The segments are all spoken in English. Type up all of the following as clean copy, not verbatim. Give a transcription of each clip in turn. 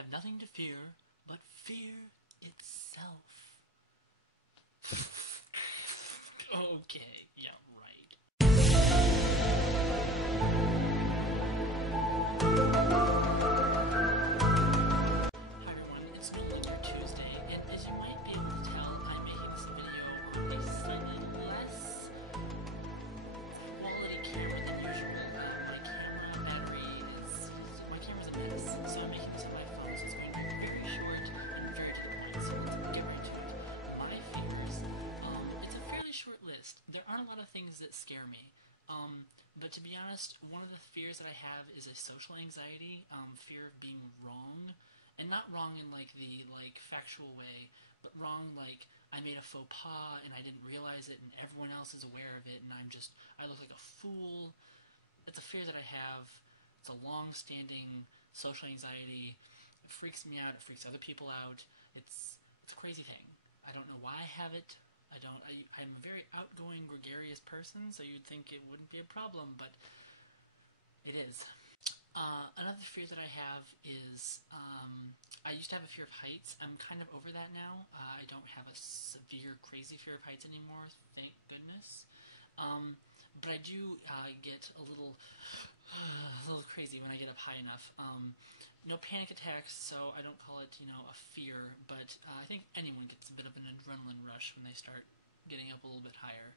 have nothing to fear but fear itself. Okay, yeah, right. Hi everyone, it's No Linger Tuesday, and as you might be able to tell, I'm making this video on a slightly less quality camera than usual. My camera's a mess, so I'm making this on my phone, so it's going to be very short and very to the point, so let's get right to it. My fears, it's a fairly short list. There aren't a lot of things that scare me. But to be honest, one of the fears that I have is a social anxiety, fear of being wrong. And not wrong in like the factual way, but wrong like I made a faux pas and I didn't realize it and everyone else is aware of it and I look like a fool. It's a fear that I have. It's a long-standing social anxiety. It freaks me out. It freaks other people out. It's a crazy thing. I don't know why I have it. I'm a very outgoing, gregarious person, so you'd think it wouldn't be a problem, but it is. Another fear that I have is, I used to have a fear of heights. I'm kind of over that now. I don't have a severe, crazy fear of heights anymore, thank goodness. But I do get a little crazy when I get up high enough. No panic attacks, so I don't call it, a fear, but I think anyone gets a bit of an adrenaline rush when they start getting up a little bit higher.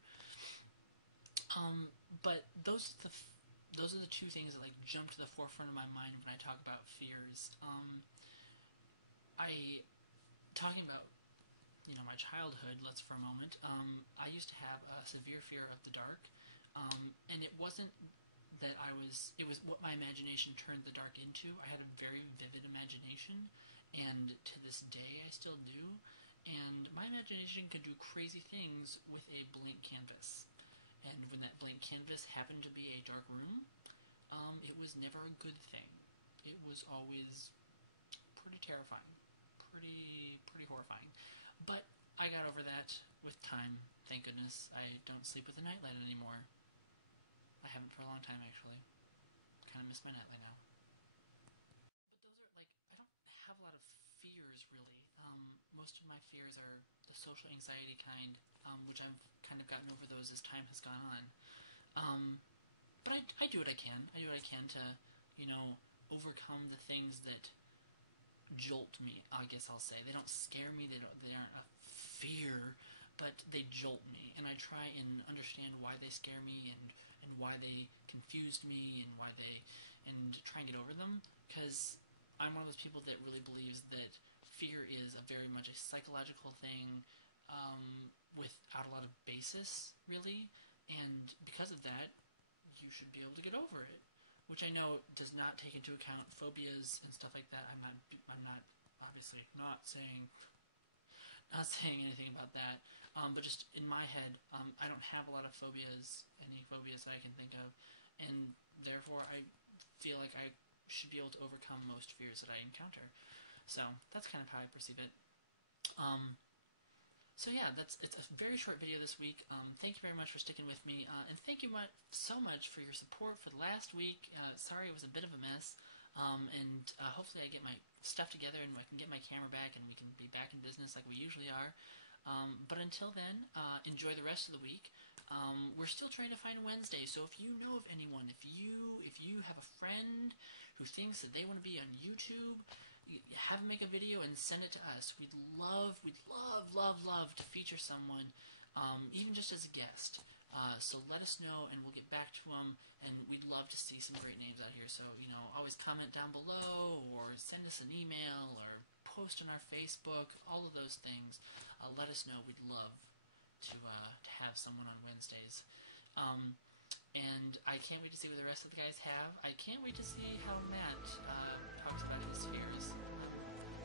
But those are the two things that jump to the forefront of my mind when I talk about fears. Talking about my childhood, let's for a moment. I used to have a severe fear of the dark, and it wasn't that it was what my imagination turned the dark into. I had a very vivid imagination, and to this day I still do. And my imagination can do crazy things with a blank canvas. And when that blank canvas happened to be a dark room, it was never a good thing. It was always pretty terrifying, pretty horrifying. But I got over that with time, thank goodness. I don't sleep with a nightlight anymore. I haven't for a long time, actually. Kind of miss my nightlight now. But those are, I don't have a lot of fears, really. Most of my fears are the social anxiety kind, which I've kind of gotten over those as time has gone on. But I do what I can. I do what I can to, overcome the things that jolt me, I guess I'll say. They don't scare me, they aren't a fear, but they jolt me. And I try and understand why they scare me and why they confused me and try and get over them. Because I'm one of those people that really believes that fear is very much a psychological thing, without a lot of basis, really. And because of that, you should be able to get over it. Which I know does not take into account phobias and stuff like that. I'm not obviously not saying anything about that. But just in my head, I don't have a lot of phobias, any phobias that I can think of, and therefore I feel like I should be able to overcome most fears that I encounter. So that's kind of how I perceive it. So yeah, it's a very short video this week. Thank you very much for sticking with me, and thank you so much for your support for the last week. Sorry it was a bit of a mess, and hopefully I get my stuff together and I can get my camera back and we can be back in business like we usually are. But until then, enjoy the rest of the week. We're still trying to find Wednesday, so if you know of anyone, if you have a friend who thinks that they want to be on YouTube, have them make a video and send it to us. We'd love to feature someone, even just as a guest. So let us know and we'll get back to them, and we'd love to see some great names out here. So, always comment down below or send us an email or post on our Facebook, all of those things. Let us know. We'd love to have someone on Wednesdays. And I can't wait to see what the rest of the guys have. I can't wait to see how Matt talks about his fears.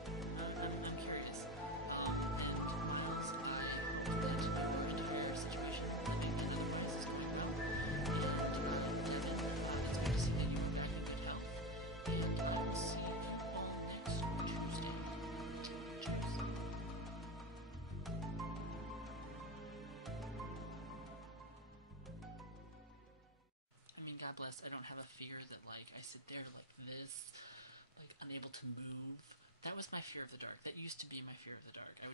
I'm curious. And Miles, I hope that you are into your situation, living and otherwise is going well. And Devin, it's good to see that you are back in good health. And I will see you all next Tuesday. Cheers. God bless, I don't have a fear that I sit there like this, unable to move, was my fear of the dark. That used to be my fear of the dark. I